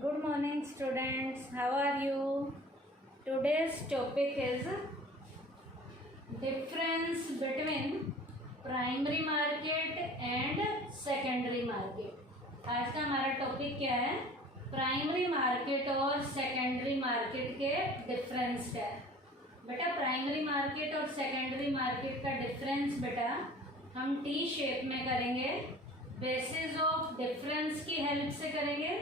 Good morning, students. How are you? Today's topic is difference between primary market and secondary market. आज का हमारा topic क्या है? Primary market और secondary market के डिफरेंस क्या है. बेटा प्राइमरी मार्केट और सेकेंडरी मार्केट का डिफरेंस बेटा हम टी शेप में करेंगे. बेसिस ऑफ डिफरेंस की हेल्प से करेंगे.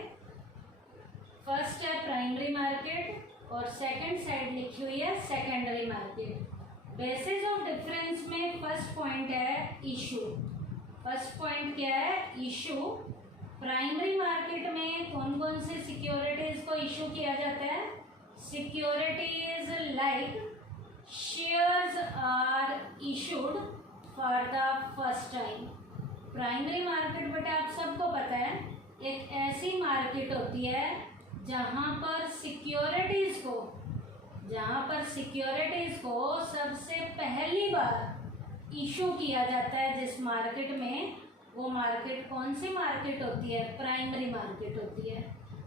फर्स्ट है प्राइमरी मार्केट और सेकंड साइड लिखी हुई है secondary market. Basis of difference में फर्स्ट पॉइंट है इशू. फर्स्ट पॉइंट क्या है? इशू. प्राइमरी मार्केट में कौन कौन से सिक्योरिटीज को इशू किया जाता है? Securities like shares are issued for the first time. Primary market बेटा आप सबको पता है एक ऐसी मार्केट होती है जहाँ पर सिक्योरिटीज को सबसे पहली बार इशू किया जाता है. जिस मार्केट में, वो मार्केट कौन सी मार्केट होती है? प्राइमरी मार्केट होती है.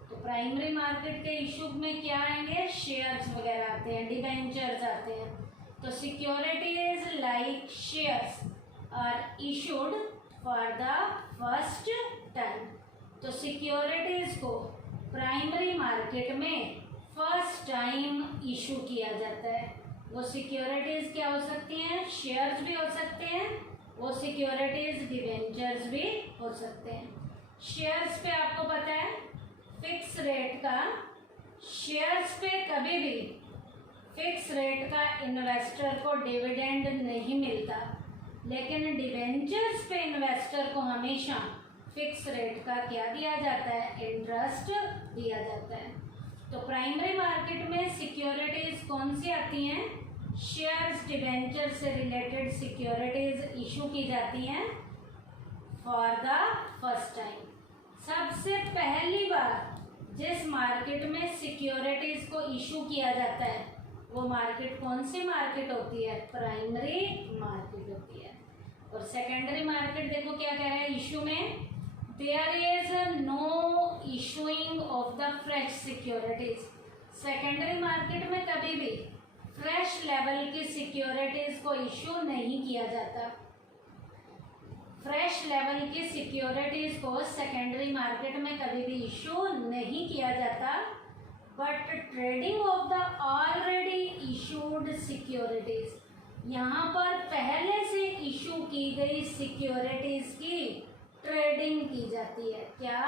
तो प्राइमरी मार्केट के इशू में क्या आएंगे? शेयर्स वगैरह आते हैं, डिबेंचर्स आते हैं. तो securities like shares are issued for the first time. तो सिक्योरिटीज को प्राइमरी मार्केट में फर्स्ट टाइम इशू किया जाता है. वो सिक्योरिटीज क्या हो सकती हैं? शेयर्स भी हो सकते हैं. वो सिक्योरिटीज डिबेंचर्स भी हो सकते हैं. शेयर्स पे आपको पता है फिक्स रेट का, शेयर्स पे कभी भी फिक्स रेट का इन्वेस्टर को डिविडेंड नहीं मिलता. लेकिन डिबेंचर्स पे इन्वेस्टर को हमेशा फिक्स रेट का क्या दिया जाता है? इंटरेस्ट दिया जाता है. तो प्राइमरी मार्केट में सिक्योरिटीज कौन सी आती हैं? शेयर्स डिबेंचर से रिलेटेड सिक्योरिटीज इशू की जाती हैं फॉर द फर्स्ट टाइम. सबसे पहली बार जिस मार्केट में सिक्योरिटीज को इशू किया जाता है वो मार्केट कौन सी मार्केट होती है? प्राइमरी मार्केट होती है. और सेकेंडरी मार्केट देखो क्या कह रहा है इशू में, there is no issuing of the fresh securities. Secondary market में कभी भी फ्रेश लेवल की सिक्योरिटीज को इशू नहीं किया जाता. फ्रेश लेवल की सिक्योरिटीज को सेकेंडरी मार्केट में कभी भी इशू नहीं किया जाता. But trading of the already issued securities, यहाँ पर पहले से इशू की गई सिक्योरिटीज की ट्रेडिंग की जाती है. क्या?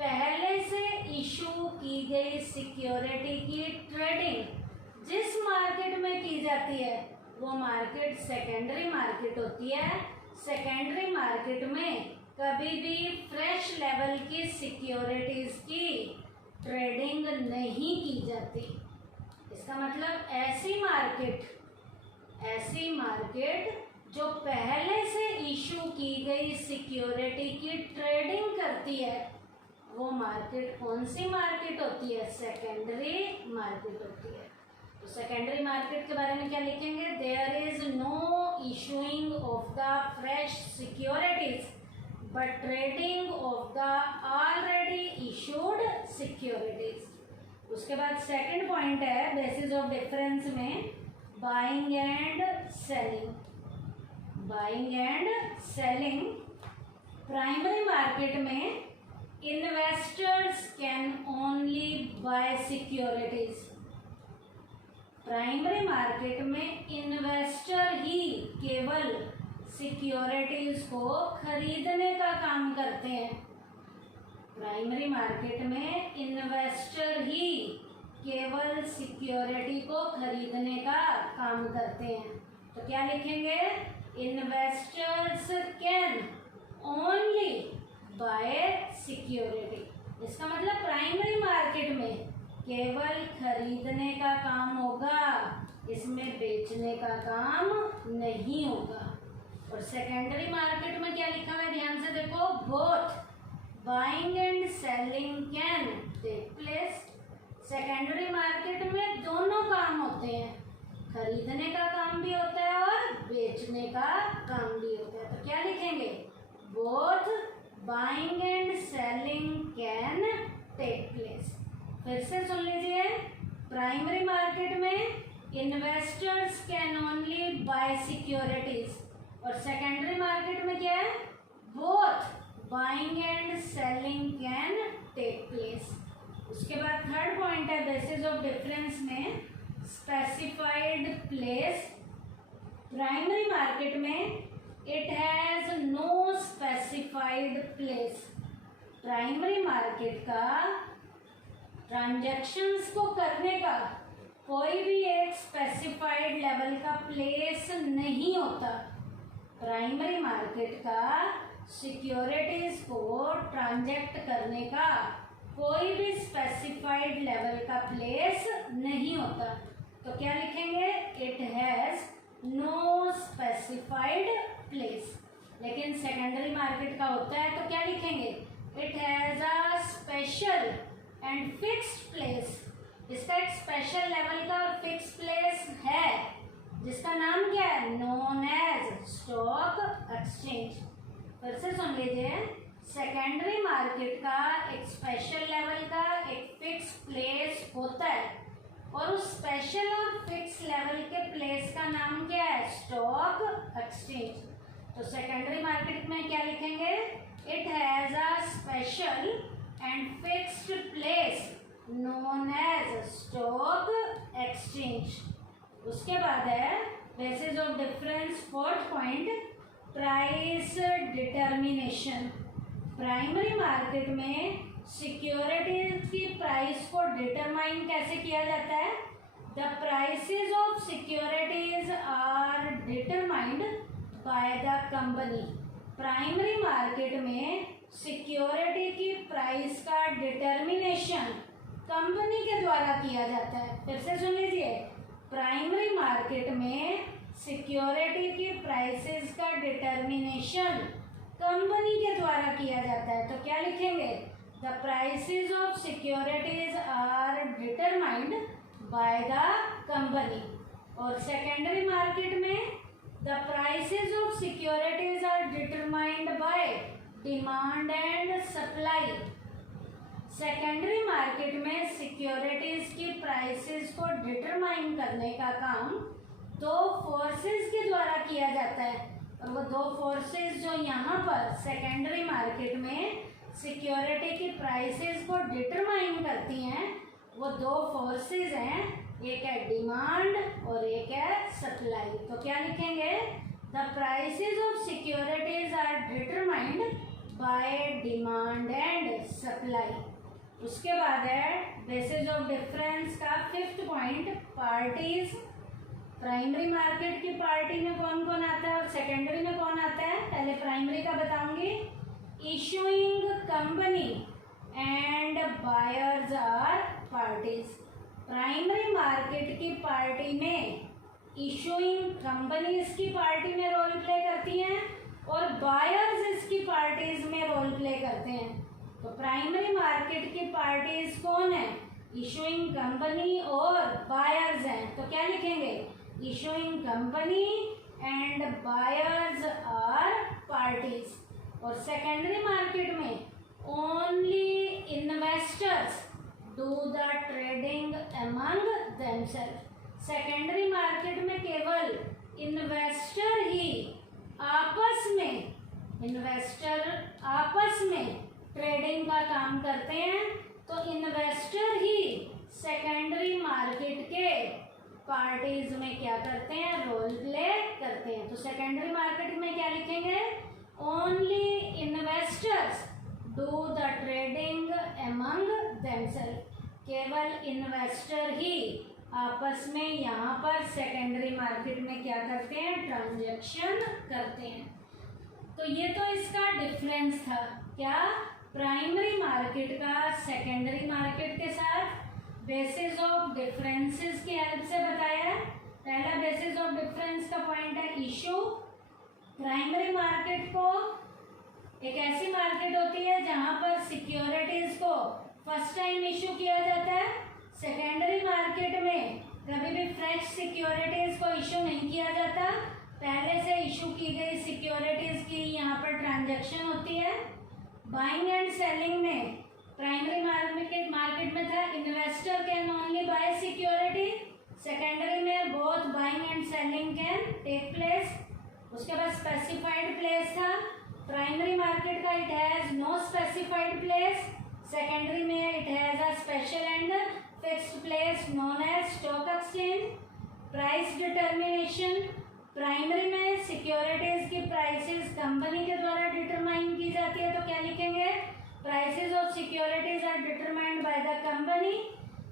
पहले से इशू की गई सिक्योरिटी की ट्रेडिंग जिस मार्केट में की जाती है वो मार्केट सेकेंडरी मार्केट होती है. सेकेंडरी मार्केट में कभी भी फ्रेश लेवल की सिक्योरिटीज की ट्रेडिंग नहीं की जाती. इसका मतलब ऐसी मार्केट जो पहले से इशू की गई सिक्योरिटी की ट्रेडिंग करती है वो मार्केट कौन सी मार्केट होती है? सेकेंडरी मार्केट होती है. तो सेकेंडरी मार्केट के बारे में क्या लिखेंगे? There is no issuing of the fresh securities but trading of the already issued securities. उसके बाद सेकंड पॉइंट है बेसिस ऑफ डिफरेंस में buying and selling. Buying and selling. Primary market में investors can only buy securities. Primary market में investor ही केवल securities को खरीदने का काम करते हैं. प्राइमरी मार्केट में इन्वेस्टर ही केवल सिक्योरिटी को खरीदने का काम करते हैं. तो क्या लिखेंगे? Investors can only buy security. इसका मतलब प्राइमरी मार्केट में केवल खरीदने का काम होगा, इसमें बेचने का काम नहीं होगा. और सेकेंडरी मार्केट में क्या लिखा हुआ है? ध्यान से देखो, both buying and selling can take place. Secondary market में दोनों काम होते हैं, खरीदने का काम भी होता है और बेचने का काम भी होता है. तो क्या लिखेंगे? Both buying and selling can take place. फिर से सुन लीजिए, प्राइमरी मार्केट में investors can only buy securities, और सेकेंडरी मार्केट में क्या है, both buying and selling can take place. उसके बाद थर्ड पॉइंट है बेसिस ऑफ डिफरेंस में स्पेसिफाइड प्लेस। प्राइमरी मार्केट में it has no specified place. Primary market का ट्रांजैक्शंस को करने का कोई भी एक स्पेसिफाइड लेवल का प्लेस नहीं होता। प्राइमरी मार्केट का सिक्योरिटीज को ट्रांजैक्ट करने का कोई भी स्पेसिफाइड लेवल का प्लेस नहीं होता। तो क्या लिखेंगे, it has no specified place. लेकिन सेकेंडरी मार्केट का होता है तो क्या लिखेंगे, it has a special and fixed place. इसका एक स्पेशल लेवल का फिक्स प्लेस है जिसका नाम क्या है, नोन एज स्टॉक एक्सचेंज। फिर से सुन लीजिए, सेकेंडरी मार्केट का एक स्पेशल लेवल का एक फिक्स प्लेस होता है और उस स्पेशल और फिक्स लेवल के प्लेस का नाम क्या है, स्टॉक एक्सचेंज। तो सेकेंडरी मार्केट में क्या लिखेंगे, it has a special and fixed place known as stock exchange. उसके बाद है basis of difference, fourth point, price determination. Primary market में सिक्योरिटीज की प्राइस को डिटरमाइन कैसे किया जाता है, the prices of securities are determined by the company. Primary market में सिक्योरिटी की प्राइस का डिटर्मिनेशन कंपनी के द्वारा किया जाता है। फिर से सुन लीजिए, प्राइमरी मार्केट में सिक्योरिटी की प्राइसेस का डिटर्मिनेशन कंपनी के द्वारा किया जाता है। तो क्या लिखेंगे, the prices of securities are determined by the company. और सेकेंडरी मार्केट में the prices of securities are determined by demand and supply. Secondary market में सिक्योरिटीज की प्राइसेस को डिटरमाइन करने का काम दो फोर्सेस के द्वारा किया जाता है, और वो दो फोर्सेस जो यहाँ पर सेकेंडरी मार्केट में सिक्योरिटी की प्राइसेस को डिटरमाइन करती हैं वो दो फोर्सेस हैं, एक है डिमांड और एक है सप्लाई। तो क्या लिखेंगे, the prices of securities are determined by demand and supply. उसके बाद है बेसिस ऑफ डिफरेंस का fifth point, parties. Primary market की पार्टी में कौन कौन आता है और सेकेंडरी में कौन आता है, पहले प्राइमरी का बताऊंगी। Issuing company and buyers are parties. Primary market की पार्टी में इशूइंग कंपनीज की पार्टी में रोल प्ले करती हैं और बायर्स इसकी पार्टीज में रोल प्ले करते हैं। तो प्राइमरी मार्केट की पार्टीज कौन है, इशूइंग कंपनी और बायर्स हैं। तो क्या लिखेंगे, issuing company and buyers are parties. और सेकेंडरी मार्केट में only investors do the trading among themself. Secondary market में केवल इन्वेस्टर ही आपस में ट्रेडिंग का काम करते हैं। तो इन्वेस्टर ही सेकेंडरी मार्केट के पार्टीज में क्या करते हैं, रोल प्ले करते हैं। तो सेकेंडरी मार्केट में क्या लिखेंगे, only investors do the trading among themself. केवल इन्वेस्टर ही आपस में यहाँ पर सेकेंडरी मार्केट में क्या करते हैं, ट्रांजैक्शन करते हैं। तो ये तो इसका डिफरेंस था, क्या, प्राइमरी मार्केट का सेकेंडरी मार्केट के साथ बेसिस ऑफ डिफरेंसेस की हेल्प से बताया है। पहला बेसिस ऑफ डिफरेंस का पॉइंट है इशू। प्राइमरी मार्केट को एक ऐसी मार्केट होती है जहां पर सिक्योरिटीज को फर्स्ट टाइम इशू किया जाता है। सेकेंडरी मार्केट में कभी भी फ्रेश सिक्योरिटीज को इशू नहीं किया जाता, पहले से इशू की गई सिक्योरिटीज की यहाँ पर ट्रांजैक्शन होती है। बाइंग एंड सेलिंग में प्राइमरी मार्केट में था investor can only buy security, secondary में both buying and selling can take place. उसके बाद स्पेसिफाइड प्लेस था, प्राइमरी मार्केट का it has no specified place, secondary में it has a special and fixed place known as stock exchange. Price determination, primary में securities की prices company के द्वारा determine की जाती है, तो क्या लिखेंगे, prices of securities are determined by the company.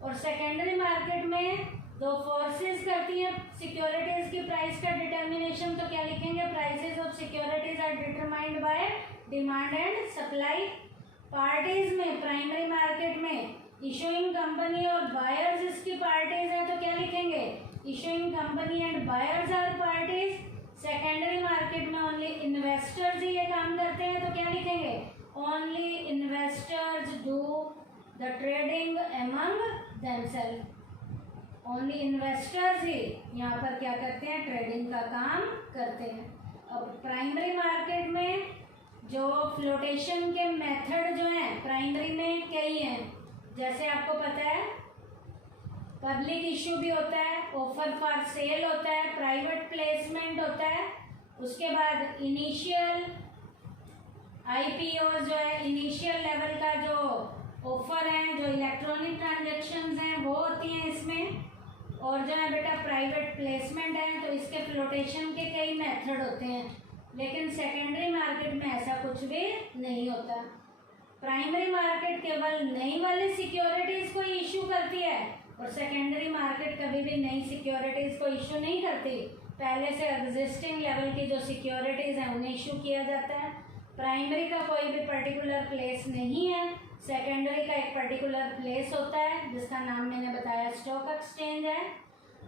और सेकेंडरी मार्केट में दो फोर्सेस करती हैं सिक्योरिटीज की प्राइस का डिटर्मिनेशन, तो क्या लिखेंगे, prices of securities are determined by demand and supply. Parties में प्राइमरी मार्केट में इशूइंग कंपनी और बायर्स इसकी पार्टीज है, तो क्या लिखेंगे, issuing company and buyers are parties. Secondary market में ओनली इन्वेस्टर्स ही ये काम करते हैं, तो क्या लिखेंगे, only investors do the trading among themself. Only investors ही यहाँ पर क्या करते हैं, ट्रेडिंग का काम करते हैं। अब प्राइमरी मार्केट में जो फ्लोटेशन के मेथड जो हैं प्राइमरी में कई हैं, जैसे आपको पता है पब्लिक इशू भी होता है, ऑफर फॉर सेल होता है, प्राइवेट प्लेसमेंट होता है, उसके बाद इनिशियल आईपीओ जो है इनिशियल लेवल का जो ऑफर है, जो इलेक्ट्रॉनिक ट्रांजेक्शन्स हैं वो होती हैं इसमें, और जो है बेटा प्राइवेट प्लेसमेंट है, तो इसके फ्लोटेशन के कई मेथड होते हैं। लेकिन सेकेंडरी मार्केट में ऐसा कुछ भी नहीं होता। प्राइमरी मार्केट केवल नई वाली सिक्योरिटीज को इशू करती है और सेकेंडरी मार्केट कभी भी नई सिक्योरिटीज को इशू नहीं करती, पहले से एग्जिस्टिंग लेवल की जो सिक्योरिटीज हैं उन्हें इशू किया जाता है। प्राइमरी का कोई भी पर्टिकुलर प्लेस नहीं है, सेकेंडरी का एक पर्टिकुलर प्लेस होता है जिसका नाम मैंने बताया स्टॉक एक्सचेंज है।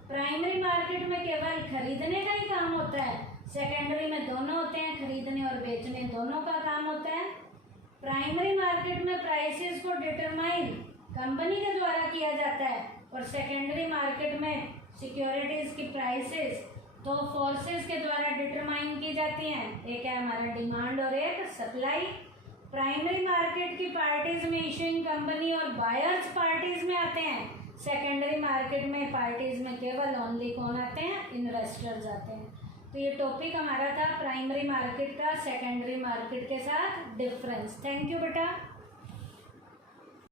प्राइमरी मार्केट में केवल खरीदने का ही काम होता है, सेकेंडरी में दोनों होते हैं, खरीदने और बेचने दोनों का काम होता है। प्राइमरी मार्केट में प्राइसेस को डिटरमाइन कंपनी के द्वारा किया जाता है और सेकेंडरी मार्केट में सिक्योरिटीज की प्राइसेस तो फोर्सेस के द्वारा डिटरमाइन की जाती हैं, एक है हमारा डिमांड और एक सप्लाई। प्राइमरी मार्केट की पार्टीज में इशूइंग कंपनी और बायर्स पार्टीज में आते हैं, सेकेंडरी मार्केट में पार्टीज में केवल ओनली कौन आते हैं, इन्वेस्टर्स आते हैं। तो ये टॉपिक हमारा था प्राइमरी मार्केट का सेकेंडरी मार्केट के साथ डिफरेंस। थैंक यू बेटा।